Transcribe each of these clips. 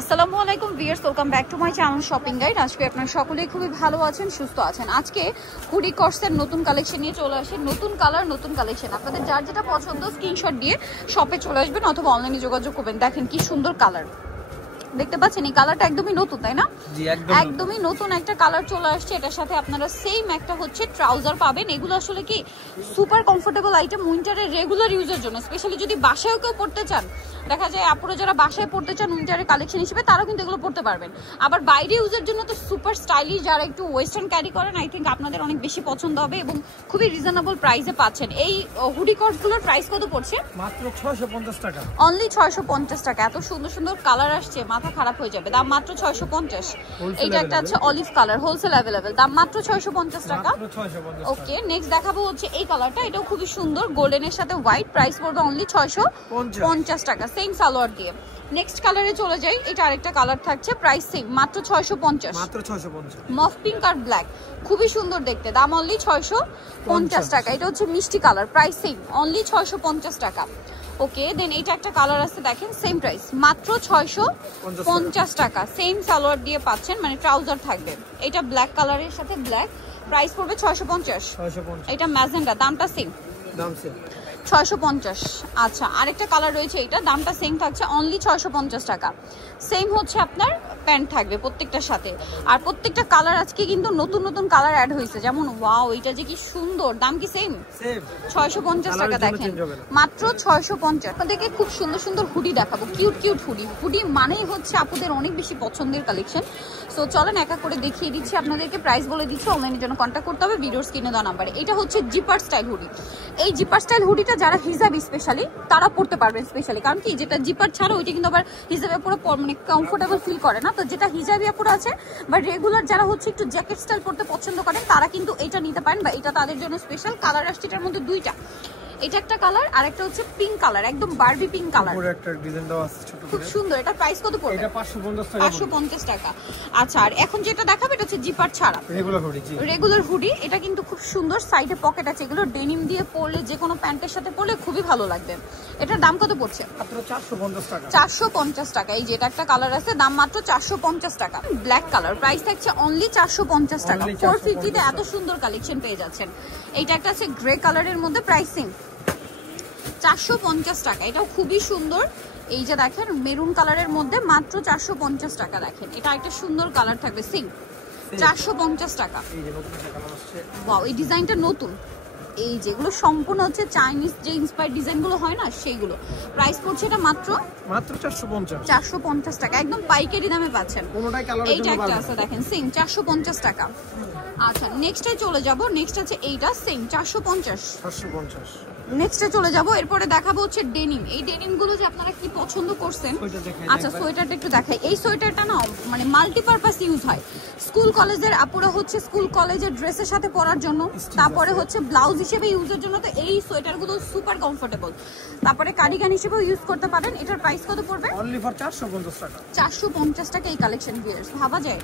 আসসালামু আলাইকুম viewers, welcome back to my channel shopping guide. আজকে আপনারা সকলেই খুবই ভালো আছেন, সুস্থ আছেন। আজকে হুডি কটসের নতুন কালেকশন নিয়ে চলে আসে, নতুন কালার, নতুন কালেকশন। আপনাদের যার যেটা পছন্দ স্ক্রিনশট দিয়ে শপে চলে আসবেন অথবা অনলাইনে যোগাযোগ করবেন। দেখেন কি সুন্দর কালার দেখতে পাচ্ছেন, এই কালারটা একদমই নতুন, তাই না? একদমই নতুন একটা কালার চলে আসছে। এটার সাথে আপনারা সেম একটা হচ্ছে ট্রাউজার পাবেন। এগুলো আসলে কি সুপার কমফোর্টেবল আইটেম উইন্টারের রেগুলার ইউজের জন্য, স্পেশালি যদি বাসায়ও কেউ পড়তে চান। দেখা যায় আপুরা যারা বাসায় পড়তে চান উইন্টারের কালেকশন হিসেবে, তারাও কিন্তু এগুলো পড়তে পারবেন। আবার বাইরে ইউজের জন্য তো সুপার স্টাইলিশ, যারা একটু ওয়েস্টার্ন ক্যারি করেন, আই থিঙ্ক আপনাদের অনেক বেশি পছন্দ হবে এবং খুবই রিজনেবল প্রাইসে পাচ্ছেন। এই হুডি কটসগুলোর প্রাইস কত পড়ছে? মাত্র 650 টাকা, অনলি 650 টাকা। এত সুন্দর সুন্দর কালার আসছে, মাথা খারাপ হয়ে যাবে। দাম মাত্র 650। এইটা একটা আছে অলিভ কালার, হোলসেল অ্যাভেলেবেল, দাম মাত্র 650 টাকা। ওকে, নেক্সট দেখাবো হচ্ছে এই কালারটা। এটাও খুবই সুন্দর, গোল্ডেনের সাথে হোয়াইট, প্রাইস পড়বে অনলি 650 টাকা, সেম সালোয়ার দিয়ে। নেক্সট কালারে চলে যাই। এটা আরেকটা কালার থাকছে, প্রাইস সেম, মাত্র 650। মাত্র 650। মফ পিঙ্ক আর ব্ল্যাক, খুবই সুন্দর দেখতে, দাম অনলি 650 টাকা। এটা হচ্ছে মিষ্টি কালার, প্রাইস সেম, অনলি 650 টাকা। ওকে, দেন এটা একটা কালার আছে, দেখেন সেম প্রাইস, মাত্র 650 টাকা। সেম সালোয়ার দিয়ে পাচ্ছেন, মানে ট্রাউজার থাকবে। এটা ব্ল্যাক কালারের সাথে ব্ল্যাক, প্রাইস পড়বে 650। এটা ম্যাজেন্ডা, দামটা সেম, দাম সেম 650। আচ্ছা, আরেকটা কালার রয়েছে, এটা দামটা সেম থাকছে, অনলি 650 টাকা। সেম হচ্ছে আপনার প্যান্ট থাকবে প্রত্যেকটার সাথে। আর প্রত্যেকটা কালার আজকে কিন্তু নতুন নতুন কালার অ্যাড হয়েছে, যেমন ওয়াও, এটা যে কি সুন্দর। দাম কি সেম? 650 টাকা। দেখেন মাত্র 650। আপনাদেরকে খুব সুন্দর সুন্দর হুডি দেখাবো, কিউট কিউট হুডি। হুডি মানেই হচ্ছে আপুদের অনেক বেশি পছন্দের কালেকশন। সো চলেন একা করে দেখিয়ে দিচ্ছি আপনাদেরকে, প্রাইস বলে দিচ্ছি। অনলাইনের জন্য কন্ট্যাক্ট করতে হবে ভিডিওর স্ক্রিনে দেওয়া নাম্বারে। এটা হচ্ছে জিপার স্টাইল হুডি। এই জিপার স্টাইল হুডিটা যারা হিজাবি স্পেশালি তারা পড়তে পারবেন স্পেশালি, কারণ কি যেটা জিপার ছাড়া ওইটা কিন্তু আবার হিজাবে পুরো মানে কমফোর্টেবল ফিল করে না। তো যেটা হিজাবি আপুরা আছে বা রেগুলার যারা হচ্ছে একটু জ্যাকেট স্টাইল পড়তে পছন্দ করেন, তারা কিন্তু এটা নিতে পারেন, বা এটা তাদের জন্য স্পেশাল। কালার আসছে এটার মধ্যে দুইটা, এটা একটা কালার আর একটা হচ্ছে পিঙ্ক কালার, একদম বারবি পিঙ্ক কালার, পুরো একটা ডিজাইন দেওয়া আছে ছোট করে, খুব সুন্দর। এটা প্রাইস কত পড়বে? এটা 550 টাকা। 550 টাকা। আচ্ছা, আর এখন যেটা দেখাবো এটা হচ্ছে জিপার ছাড়া রেগুলার হুডি। জি, রেগুলার হুডি। এটা কিন্তু খুব সুন্দর, সাইডে পকেট আছে। এগুলো ডেনিম দিয়ে পরলে, যে কোনো প্যান্টের সাথে পরলে খুবই ভালো লাগবে। এটার দাম কত পড়ছে? মাত্র 450 টাকা। 450 টাকা। এই যে এটা একটা কালার আছে, দাম মাত্র 450 টাকা। ব্ল্যাক কালার, প্রাইস থাকছে অনলি 450 টাকা। 450 তে এত সুন্দর কালেকশন পেয়ে যাচ্ছেন। এইটা একটা আছে গ্রে কালারের মধ্যে, প্রাইসিং 450 টাকা। এটাও খুবই সুন্দর। এই যে দেখেন মেরুন কালারের মধ্যে মাত্র 450 টাকা। দেখেন এটা একটা সুন্দর কালার থাকবে, সিং 450 টাকা। এই যে নতুন একটা কালার আসছে, ওয়াও, এই ডিজাইনটা নতুন। এই যেগুলো সম্পূর্ণ হচ্ছে চাইনিজ যে ইন্সপায়ার্ড ডিজাইনগুলো হয় না, সেইগুলো। প্রাইস পড়ছে এটা মাত্র 450 টাকা। একদম পাইকারি দামে পাচ্ছেন। কোনটাই কালারের জন্য এইটা একটা ভালো। আছে দেখেন, সিং 450 টাকা। আচ্ছা, নেক্সটে চলে যাব। নেক্সট আছে এইটা, সিং 450। নেক্সটে চলে যাব। এরপরে দেখাবো হচ্ছে ডেনিম। এই ডেনিম গুলো যে আপনারা কি পছন্দ করছেন। আচ্ছা, সোয়েটারটা একটু দেখাই। এই সোয়েটারটা না মানে মাল্টিপারপাস ইউজ হয়। স্কুল কলেজের আপুরা হচ্ছে স্কুল কলেজের ড্রেসের সাথে পরার জন্য, তারপরে হচ্ছে ব্লাউজ হিসেবে ইউজের জন্য। তো এই সোয়েটার গুলো সুপার কমফোর্টেবল। তারপরে কার্ডিগান হিসেবেও ইউজ করতে পারেন। এটার প্রাইস কত পড়বে? অনলি ফর 450 টাকা। 450 টাকা এই কালেকশন ভিউয়ার্স, ভাবা যায়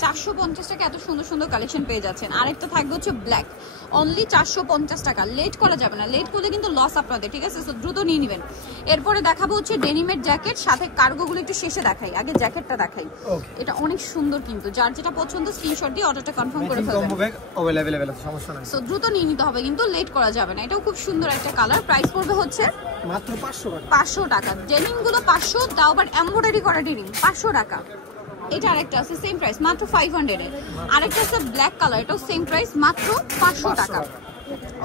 450 টাকা এত সুন্দর সুন্দর কালেকশন পেয়ে যাচ্ছেন। আরেকটা থাকবে হচ্ছে ব্ল্যাক, অনলি 450 টাকা। লেট করা যাবে না, লেট করলে কিন্তু লস আপনাদের, ঠিক আছে? দ্রুত নিয়ে নেবেন। এরপরে দেখাবো হচ্ছে ডেনিমের জ্যাকেট, সাথে কার্গো গুলো একটু শেষে দেখাই, আগে জ্যাকেটটা দেখাই। এটা অনেক সুন্দর, কিন্তু যার যেটা পছন্দ স্ক্রিনশট দিয়ে অর্ডারটা কনফার্ম করে ফেলবেন। अवेलेबल আছে, সমস্যা নাই। সো দ্রুত নিয়ে নিতে হবে, কিন্তু লেট করা যাবে না। এটাও খুব সুন্দর একটা কালার। প্রাইস পড়বে হচ্ছে মাত্র 500 টাকা। 500 টাকা। ডেনিম গুলো 500, তাও আবার এমব্রয়ডারি করা ডেনিম 500 টাকা। এটা আরেকটা আছে সেম প্রাইস, মাত্র 500 এ। আরেকটা আছে ব্ল্যাক কালার, এটাও সেম প্রাইস, মাত্র 500 টাকা।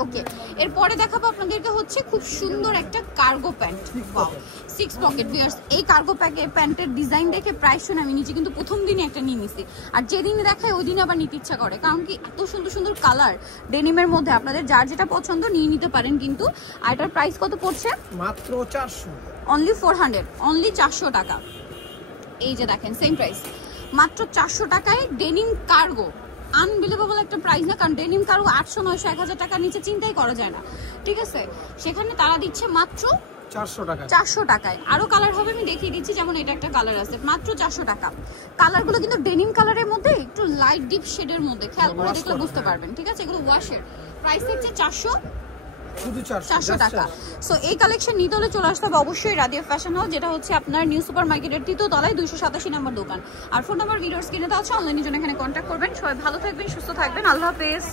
ওকে, এরপরে দেখাবো আপনাদেরকে হচ্ছে খুব সুন্দর একটা cargo pant, wow 6 pocket viewers. এই কার্গো প্যান্টের ডিজাইন দেখে প্রাইস শুনে আমি নিজে কিন্তু প্রথম দিনে একটা নিয়ে নিছি, আর যেদিন দেখায় ওই দিন আবার নিতে ইচ্ছা করে, কারণ কি এত সুন্দর সুন্দর কালার ডেনিমের মধ্যে। আপনাদের যার যেটা পছন্দ নিয়ে নিতে পারেন কিন্তু। আর এটার প্রাইস কত পড়ছে? মাত্র 400, অনলি 400, অনলি 400 টাকা। এই যে দেখেন সেম প্রাইস, মাত্র 400 টাকায় ডেনিম কার্গো। আনবিলিভেবল একটা প্রাইস না, কারণ ডেনিম কার্গো 800, 900, 1000 টাকার নিচে চিন্তাই করা যায় না, ঠিক আছে? সেখানে তারা দিচ্ছে মাত্র 400 টাকা। 400 টাকায়। আরো কালার হবে, আমি দেখিয়ে দিচ্ছি। যেমন এটা একটা কালার আছে, মাত্র 400 টাকা। কালারগুলো কিন্তু ডেনিম কালারের মধ্যে একটু লাইট ডিপ শেডের মধ্যে, খেয়াল করে দেখলে বুঝতে পারবেন, ঠিক আছে? এগুলো ওয়াশের। প্রাইস হচ্ছে শুধু 400 টাকা। সো এই কালেকশন নিতে হলে চলে আসতে হবে অবশ্যই রাদিয়া ফ্যাশন হাউস, যেটা হচ্ছে আপনার নিউ সুপার মার্কেটের 3য় তলায় 287 নম্বর দোকান। আর ফোন নাম্বার ভিডিওর স্ক্রিনে তো আছে, অনলাইনের জন্য এখানে কন্ট্যাক্ট করবেন। সবাই ভালো থাকবেন, সুস্থ থাকবেন, আল্লাহ হাফেজ।